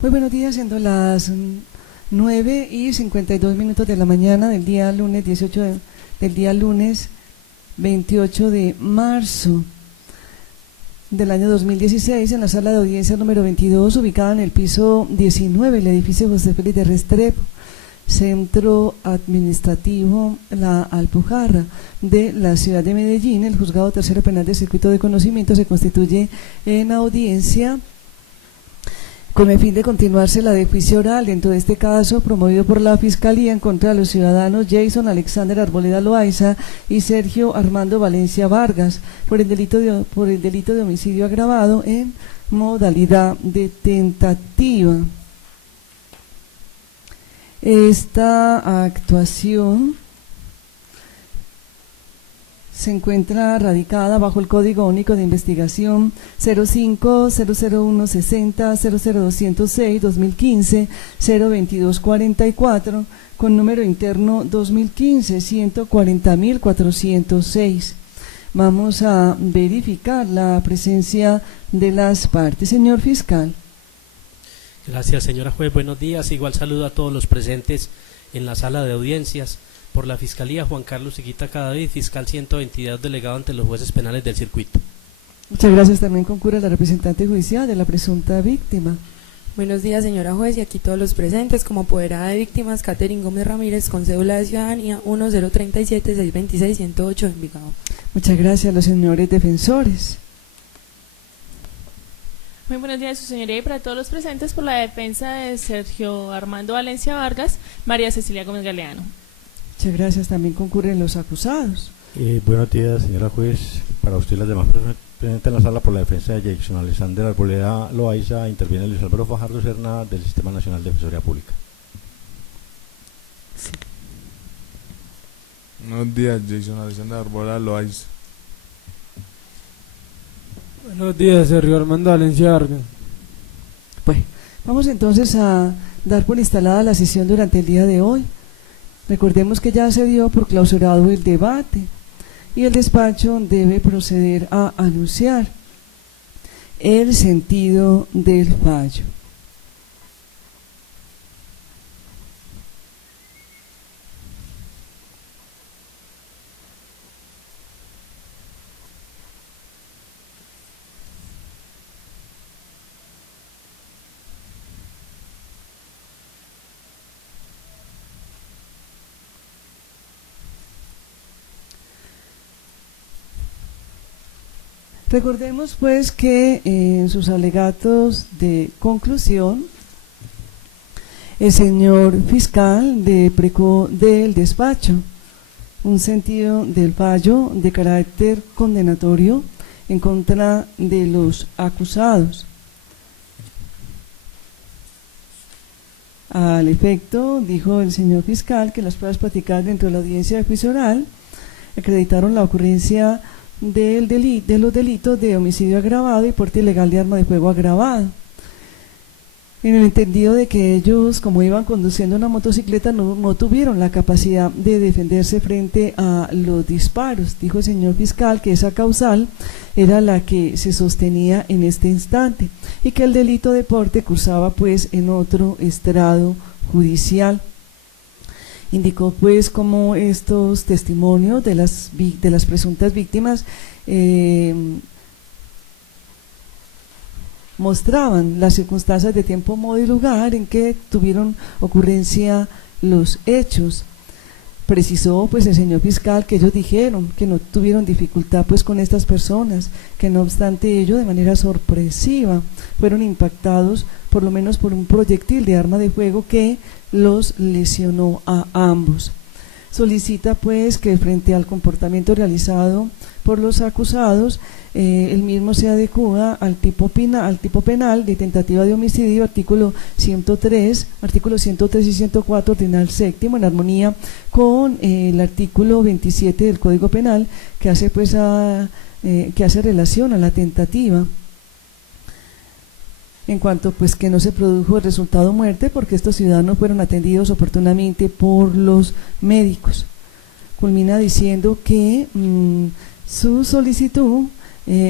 Muy buenos días, siendo las 9:52 de la mañana del día lunes 28 de marzo del año 2016, en la sala de audiencia número 22, ubicada en el piso 19, el edificio José Félix de Restrepo, Centro Administrativo La Alpujarra de la ciudad de Medellín. El juzgado tercero penal del circuito de conocimiento se constituye en audiencia con el fin de continuarse la de juicio oral, dentro de este caso promovido por la Fiscalía en contra de los ciudadanos Jason Alexander Arboleda Loaiza y Sergio Armando Valencia Vargas por el delito de homicidio agravado en modalidad de tentativa. Esta actuación se encuentra radicada bajo el Código Único de Investigación 05-00160-00206-2015-02244, con número interno 2015-140.406. Vamos a verificar la presencia de las partes. Señor fiscal. Gracias, señora juez. Buenos días. Igual saludo a todos los presentes en la sala de audiencias. Por la Fiscalía, Juan Carlos Higuita Cadavid, fiscal 122, delegado ante los jueces penales del circuito. Muchas gracias. También concurre la representante judicial de la presunta víctima. Buenos días, señora juez, y aquí todos los presentes. Como apoderada de víctimas, Catherine Gómez Ramírez, con cédula de ciudadanía 1037-626-108, Envigado. Muchas gracias a los señores defensores. Muy buenos días, su señoría, y para todos los presentes, por la defensa de Sergio Armando Valencia Vargas, María Cecilia Gómez Galeano. Muchas gracias. También concurren los acusados. Buenos días, señora juez. Para usted y las demás personas presentes en la sala, por la defensa de Jason Alexander Arboleda Loaiza, interviene Luis Álvaro Fajardo Serna, del Sistema Nacional de Defensoría Pública. Sí. Buenos días, Jason Alexander Arboleda Loaiza. Buenos días, Sergio Armando Valencia Vargas. Pues vamos entonces a dar por instalada la sesión durante el día de hoy. Recordemos que ya se dio por clausurado el debate y el despacho debe proceder a anunciar el sentido del fallo. Recordemos pues que en sus alegatos de conclusión, el señor fiscal deprecó del despacho un sentido del fallo de carácter condenatorio en contra de los acusados. Al efecto, dijo el señor fiscal que las pruebas practicadas dentro de la audiencia de juicio oral acreditaron la ocurrencia de los delitos de homicidio agravado y porte ilegal de arma de fuego agravado, en el entendido de que ellos, como iban conduciendo una motocicleta, no tuvieron la capacidad de defenderse frente a los disparos. Dijo el señor fiscal que esa causal era la que se sostenía en este instante y que el delito de porte cursaba pues en otro estrado judicial. Indicó pues cómo estos testimonios de las presuntas víctimas mostraban las circunstancias de tiempo, modo y lugar en que tuvieron ocurrencia los hechos. Precisó pues el señor fiscal que ellos dijeron que no tuvieron dificultad pues con estas personas, que no obstante ello, de manera sorpresiva, fueron impactados por lo menos por un proyectil de arma de fuego que los lesionó a ambos. Solicita pues que frente al comportamiento realizado por los acusados, el mismo se adecua al tipo penal de tentativa de homicidio, artículo 103 y 104 ordinal séptimo, en armonía con el artículo 27 del Código Penal, que hace pues que hace relación a la tentativa, en cuanto pues que no se produjo el resultado muerte porque estos ciudadanos fueron atendidos oportunamente por los médicos. Culmina diciendo que su solicitud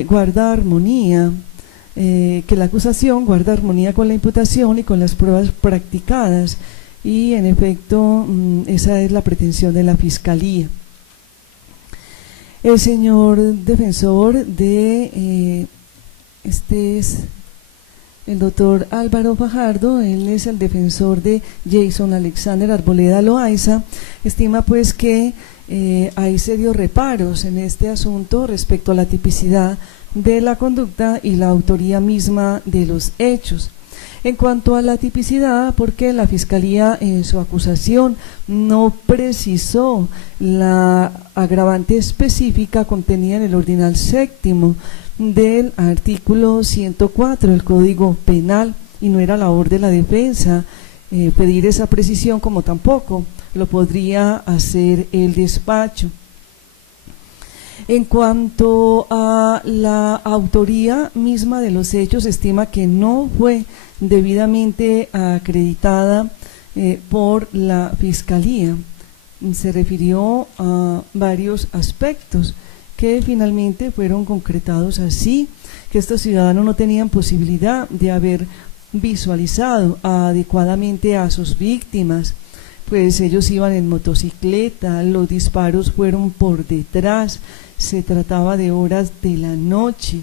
guarda armonía que la acusación guarda armonía con la imputación y con las pruebas practicadas, y en efecto esa es la pretensión de la Fiscalía. El señor defensor este es el doctor Álvaro Fajardo, él es el defensor de Jason Alexander Arboleda Loaiza, estima pues que hay serios reparos en este asunto respecto a la tipicidad de la conducta y la autoría misma de los hechos. En cuanto a la tipicidad, porque la Fiscalía en su acusación no precisó la agravante específica contenida en el ordinal séptimo del artículo 104 del Código Penal, y no era labor de la defensa pedir esa precisión, como tampoco lo podría hacer el despacho. En cuanto a la autoría misma de los hechos, estima que no fue debidamente acreditada por la Fiscalía. Se refirió a varios aspectos que finalmente fueron concretados así: que estos ciudadanos no tenían posibilidad de haber visualizado adecuadamente a sus víctimas, pues ellos iban en motocicleta, los disparos fueron por detrás, se trataba de horas de la noche,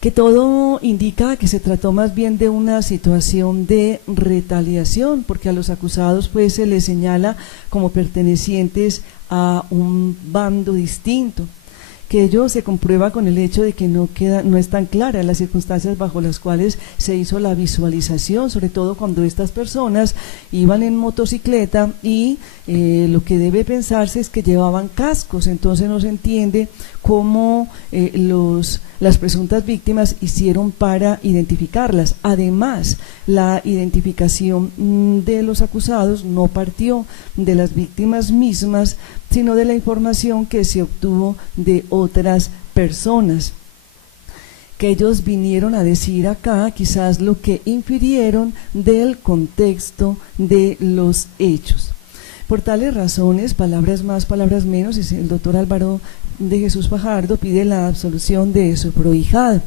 que todo indica que se trató más bien de una situación de retaliación, porque a los acusados pues se les señala como pertenecientes a un bando distinto, que ello se comprueba con el hecho de que no están claras las circunstancias bajo las cuales se hizo la visualización, sobre todo cuando estas personas iban en motocicleta y lo que debe pensarse es que llevaban cascos, entonces no se entiende cómo las presuntas víctimas hicieron para identificarlas. Además, la identificación de los acusados no partió de las víctimas mismas, sino de la información que se obtuvo de otras personas, que ellos vinieron a decir acá quizás lo que infirieron del contexto de los hechos. Por tales razones, palabras más, palabras menos, el doctor Álvaro de Jesús Fajardo pide la absolución de su prohijado,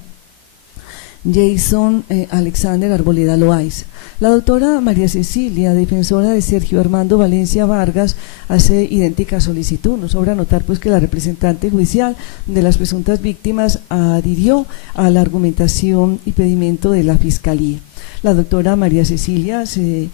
Jason Alexander Arboleda Loaiza. La doctora María Cecilia, defensora de Sergio Armando Valencia Vargas, hace idéntica solicitud. Nos sobra notar pues que la representante judicial de las presuntas víctimas adhirió a la argumentación y pedimento de la Fiscalía. La doctora María Cecilia hace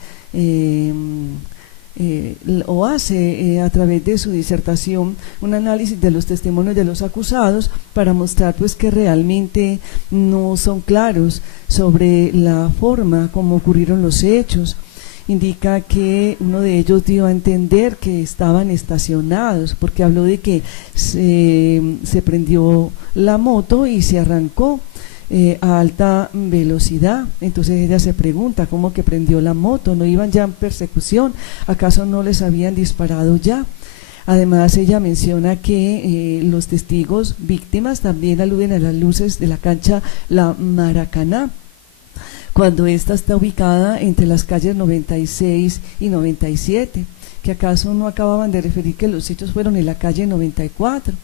a través de su disertación un análisis de los testimonios de los acusados para mostrar pues que realmente no son claros sobre la forma como ocurrieron los hechos. Indica que uno de ellos dio a entender que estaban estacionados, porque habló de que se prendió la moto y se arrancó a alta velocidad. Entonces ella se pregunta cómo que prendió la moto, no iban ya en persecución, ¿acaso no les habían disparado ya? Además ella menciona que los testigos víctimas también aluden a las luces de la cancha La Maracaná, cuando ésta está ubicada entre las calles 96 y 97, que acaso no acababan de referir que los hechos fueron en la calle 94.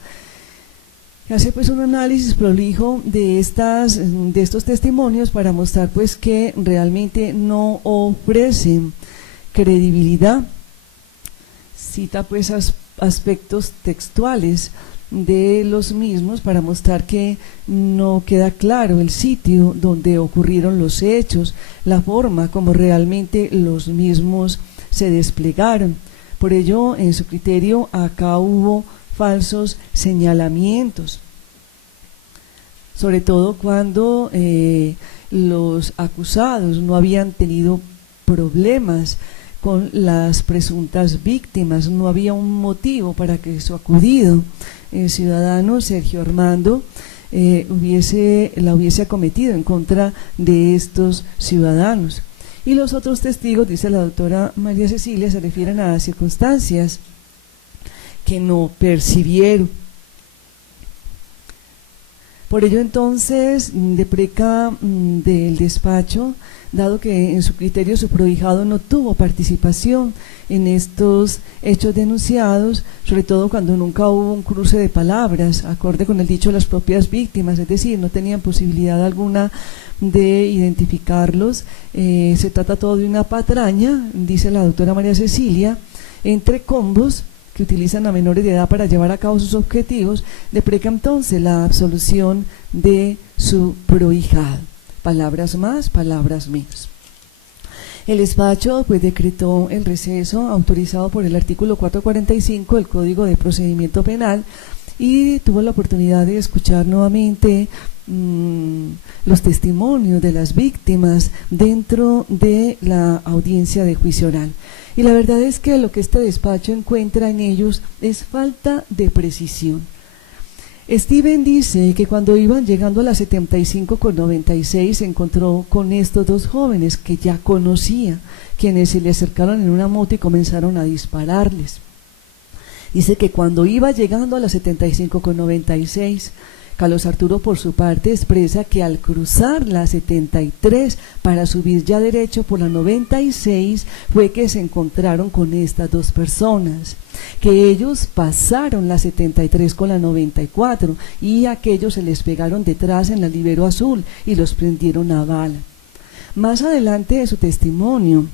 Hace pues un análisis prolijo de estos testimonios para mostrar pues que realmente no ofrecen credibilidad. Cita pues aspectos textuales de los mismos para mostrar que no queda claro el sitio donde ocurrieron los hechos, la forma como realmente los mismos se desplegaron. Por ello, en su criterio, acá hubo falsos señalamientos, sobre todo cuando los acusados no habían tenido problemas con las presuntas víctimas, no había un motivo para que su acudido, el ciudadano Sergio Armando, la hubiese acometido en contra de estos ciudadanos. Y los otros testigos, dice la doctora María Cecilia, se refieren a circunstancias que no percibieron. Por ello entonces, Depreca del despacho, dado que en su criterio su prohijado no tuvo participación en estos hechos denunciados, sobre todo cuando nunca hubo un cruce de palabras, acorde con el dicho de las propias víctimas, es decir, no tenían posibilidad alguna de identificarlos, se trata todo de una patraña, dice la doctora María Cecilia, entre combos que utilizan a menores de edad para llevar a cabo sus objetivos. Depreca entonces la absolución de su prohijado. Palabras más, palabras menos. El despacho pues decretó el receso autorizado por el artículo 445 del Código de Procedimiento Penal y tuvo la oportunidad de escuchar nuevamente los testimonios de las víctimas dentro de la audiencia de juicio oral. Y la verdad es que lo que este despacho encuentra en ellos es falta de precisión. Steven dice que cuando iban llegando a las 75:96 se encontró con estos dos jóvenes que ya conocía, quienes se le acercaron en una moto y comenzaron a dispararles. Dice que cuando iba llegando a las 75:96, Carlos Arturo por su parte expresa que al cruzar la 73 para subir ya derecho por la 96 fue que se encontraron con estas dos personas, que ellos pasaron la 73 con la 94 y aquellos se les pegaron detrás en la Libero Azul y los prendieron a bala. Más adelante de su testimonio,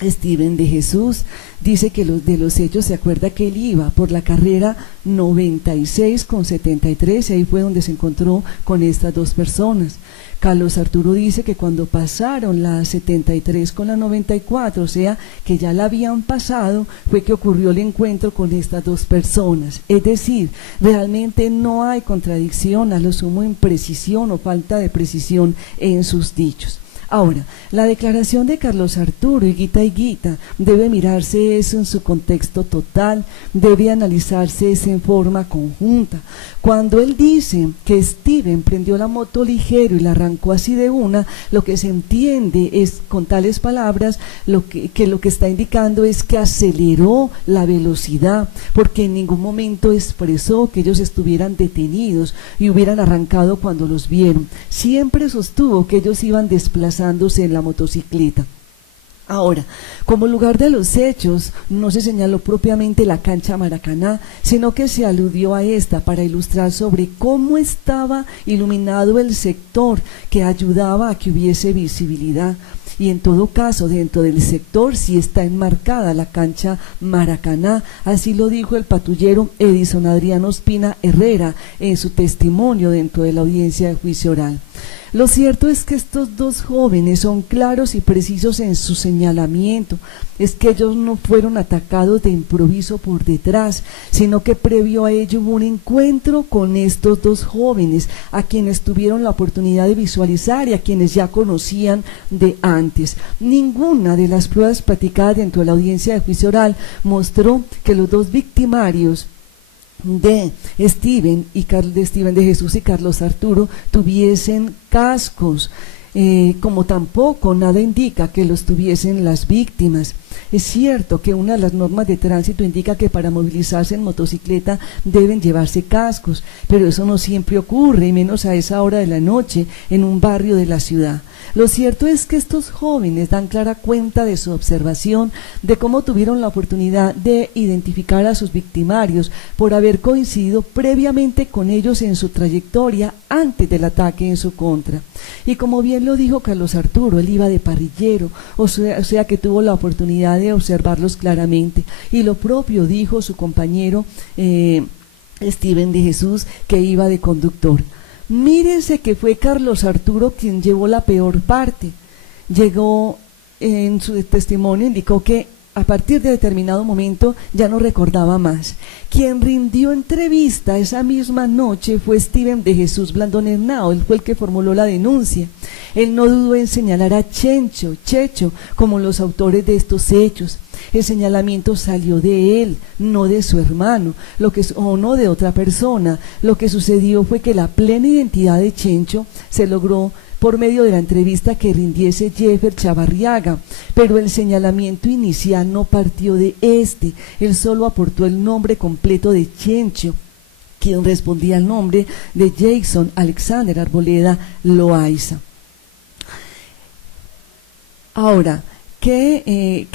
Steven de Jesús dice que de los hechos se acuerda que él iba por la carrera 96 con 73 y ahí fue donde se encontró con estas dos personas. Carlos Arturo dice que cuando pasaron la 73 con la 94, o sea que ya la habían pasado, fue que ocurrió el encuentro con estas dos personas. Es decir, realmente no hay contradicción, a lo sumo imprecisión o falta de precisión en sus dichos. Ahora, la declaración de Carlos Arturo y Guita debe mirarse eso en su contexto total, debe analizarse eso en forma conjunta. Cuando él dice que Steven prendió la moto ligero y la arrancó así de una, lo que se entiende es, con tales palabras, lo que está indicando es que aceleró la velocidad, porque en ningún momento expresó que ellos estuvieran detenidos y hubieran arrancado cuando los vieron. Siempre sostuvo que ellos iban desplazándose en la motocicleta. Ahora, como lugar de los hechos, no se señaló propiamente la cancha Maracaná, sino que se aludió a esta para ilustrar sobre cómo estaba iluminado el sector que ayudaba a que hubiese visibilidad. Y en todo caso, dentro del sector sí está enmarcada la cancha Maracaná, así lo dijo el patrullero Edison Adriano Espina Herrera en su testimonio dentro de la audiencia de juicio oral. Lo cierto es que estos dos jóvenes son claros y precisos en su señalamiento, es que ellos no fueron atacados de improviso por detrás, sino que previo a ello hubo un encuentro con estos dos jóvenes, a quienes tuvieron la oportunidad de visualizar y a quienes ya conocían de antes. Ninguna de las pruebas practicadas dentro de la audiencia de juicio oral mostró que los dos victimarios de Steven de Jesús y Carlos Arturo tuviesen cascos, como tampoco nada indica que los tuviesen las víctimas. Es cierto que una de las normas de tránsito indica que para movilizarse en motocicleta deben llevarse cascos, pero eso no siempre ocurre, y menos a esa hora de la noche en un barrio de la ciudad. Lo cierto es que estos jóvenes dan clara cuenta de su observación, de cómo tuvieron la oportunidad de identificar a sus victimarios por haber coincidido previamente con ellos en su trayectoria antes del ataque en su contra. Y como bien lo dijo Carlos Arturo, él iba de parrillero, o sea que tuvo la oportunidad de observarlos claramente, y lo propio dijo su compañero Steven de Jesús, que iba de conductor. Mírense que fue Carlos Arturo quien llevó la peor parte. Llegó en su testimonio, indicó que a partir de determinado momento ya no recordaba más. Quien rindió entrevista esa misma noche fue Steven de Jesús Blandón Hernao, él fue el que formuló la denuncia. Él no dudó en señalar a Checho como los autores de estos hechos. El señalamiento salió de él, no de su hermano, o no de otra persona. Lo que sucedió fue que la plena identidad de Chencho se logró por medio de la entrevista que rindiese Jeffer Chavarriaga, pero el señalamiento inicial no partió de él solo aportó el nombre completo de Chencho. quien respondía al nombre de Jason Alexander Arboleda Loaiza. Ahora, que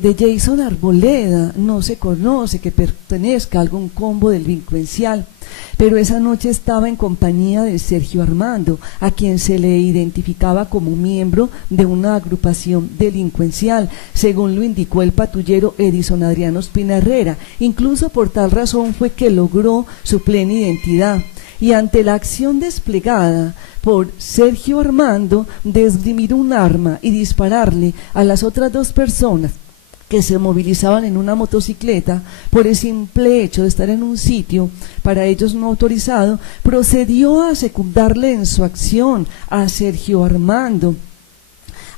de Jason Arboleda no se conoce que pertenezca a algún combo delincuencial, pero esa noche estaba en compañía de Sergio Armando, a quien se le identificaba como miembro de una agrupación delincuencial, según lo indicó el patrullero Edison Adriano Espina Herrera. Incluso por tal razón fue que logró su plena identidad. Y ante la acción desplegada por Sergio Armando de esgrimir un arma y dispararle a las otras dos personas que se movilizaban en una motocicleta por el simple hecho de estar en un sitio para ellos no autorizado, procedió a secundarle en su acción a Sergio Armando,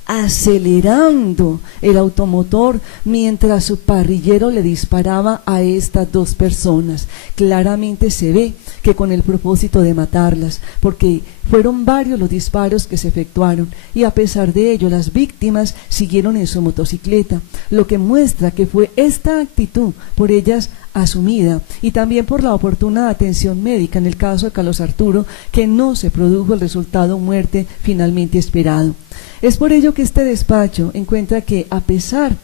acelerando el automotor mientras su parrillero le disparaba a estas dos personas. Claramente se ve que con el propósito de matarlas, porque fueron varios los disparos que se efectuaron y a pesar de ello las víctimas siguieron en su motocicleta, lo que muestra que fue esta actitud por ellas asumida y también por la oportuna atención médica en el caso de Carlos Arturo, que no se produjo el resultado muerte finalmente esperado. Es por ello que este despacho encuentra que a pesar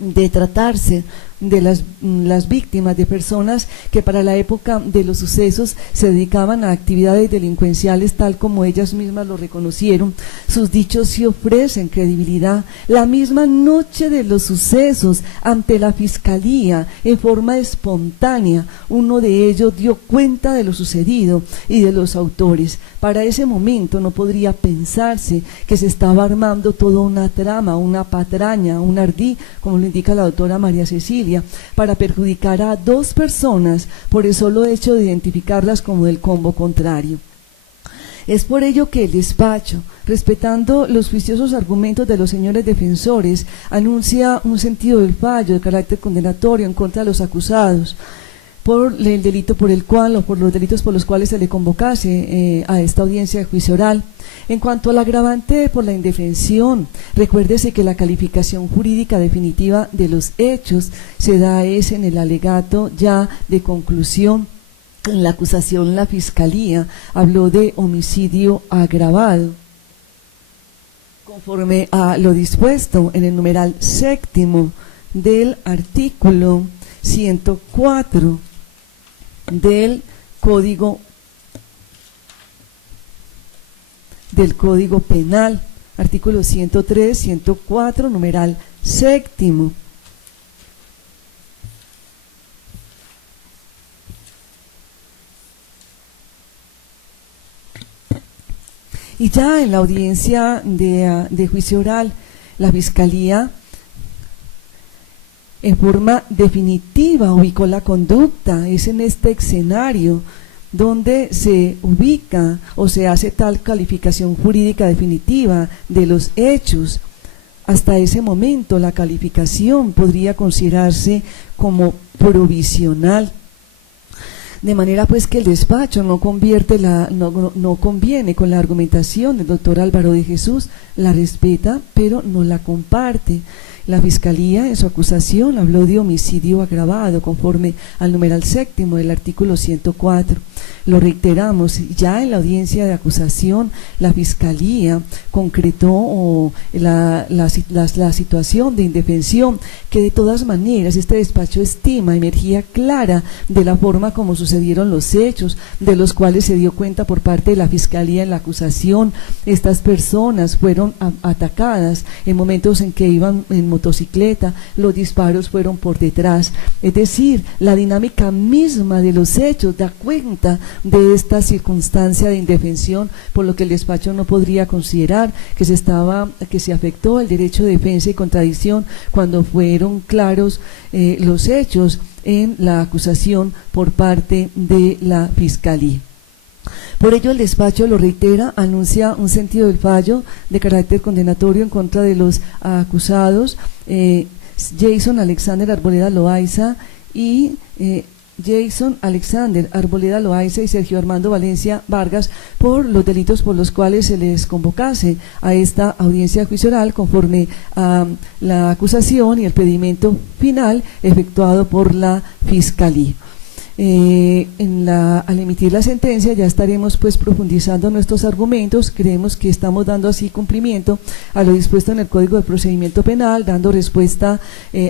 de tratarse de las víctimas de personas que para la época de los sucesos se dedicaban a actividades delincuenciales tal como ellas mismas lo reconocieron, sus dichos sí ofrecen credibilidad. La misma noche de los sucesos, ante la fiscalía, en forma espontánea, uno de ellos dio cuenta de lo sucedido y de los autores. Para ese momento no podría pensarse que se estaba armando toda una trama, una patraña, un ardí, como lo indica la doctora María Cecilia, para perjudicar a dos personas por el solo hecho de identificarlas como del combo contrario. Es por ello que el despacho, respetando los juiciosos argumentos de los señores defensores, anuncia un sentido del fallo de carácter condenatorio en contra de los acusados por el delito por el cual o por los delitos por los cuales se le convocase a esta audiencia de juicio oral. En cuanto al agravante por la indefensión, recuérdese que la calificación jurídica definitiva de los hechos se da en el alegato ya de conclusión. En la acusación la Fiscalía habló de homicidio agravado, conforme a lo dispuesto en el numeral séptimo del artículo 104 del Código Penal, artículo 103, 104, numeral séptimo. Y ya en la audiencia de juicio oral, la Fiscalía en forma definitiva ubicó la conducta. Es en este escenario donde se ubica o se hace tal calificación jurídica definitiva de los hechos. Hasta ese momento la calificación podría considerarse como provisional, de manera pues que el despacho no conviene con la argumentación del doctor Álvaro de Jesús, la respeta pero no la comparte. La Fiscalía en su acusación habló de homicidio agravado conforme al numeral séptimo del artículo 104. Lo reiteramos, ya en la audiencia de acusación la Fiscalía concretó la situación de indefensión, que de todas maneras este despacho estima energía clara de la forma como sucedieron los hechos, de los cuales se dio cuenta por parte de la Fiscalía en la acusación. Estas personas fueron atacadas en momentos en que iban en motocicleta, los disparos fueron por detrás, es decir, la dinámica misma de los hechos da cuenta de esta circunstancia de indefensión, por lo que el despacho no podría considerar que se afectó el derecho de defensa y contradicción cuando fueron claros los hechos en la acusación por parte de la Fiscalía. Por ello el despacho, lo reitera, anuncia un sentido del fallo de carácter condenatorio en contra de los acusados Jason Alexander Arboleda Loaiza y Jason Alexander Arboleda Loaiza y Sergio Armando Valencia Vargas por los delitos por los cuales se les convocase a esta audiencia de juicio oral conforme a la acusación y el pedimento final efectuado por la Fiscalía. al emitir la sentencia ya estaremos pues profundizando nuestros argumentos. Creemos que estamos dando así cumplimiento a lo dispuesto en el Código de Procedimiento Penal, dando respuesta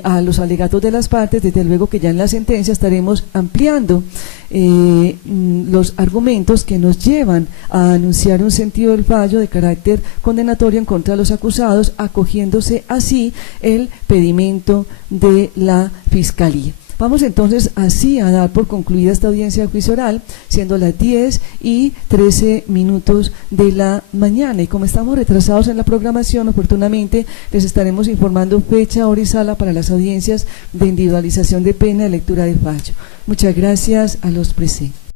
a los alegatos de las partes. Desde luego que ya en la sentencia estaremos ampliando los argumentos que nos llevan a anunciar un sentido del fallo de carácter condenatorio en contra de los acusados, acogiéndose así el pedimento de la Fiscalía. Vamos entonces así a dar por concluida esta audiencia de juicio oral, siendo las 10:13 de la mañana. Y como estamos retrasados en la programación, oportunamente les estaremos informando fecha, hora y sala para las audiencias de individualización de pena y lectura del fallo. Muchas gracias a los presentes.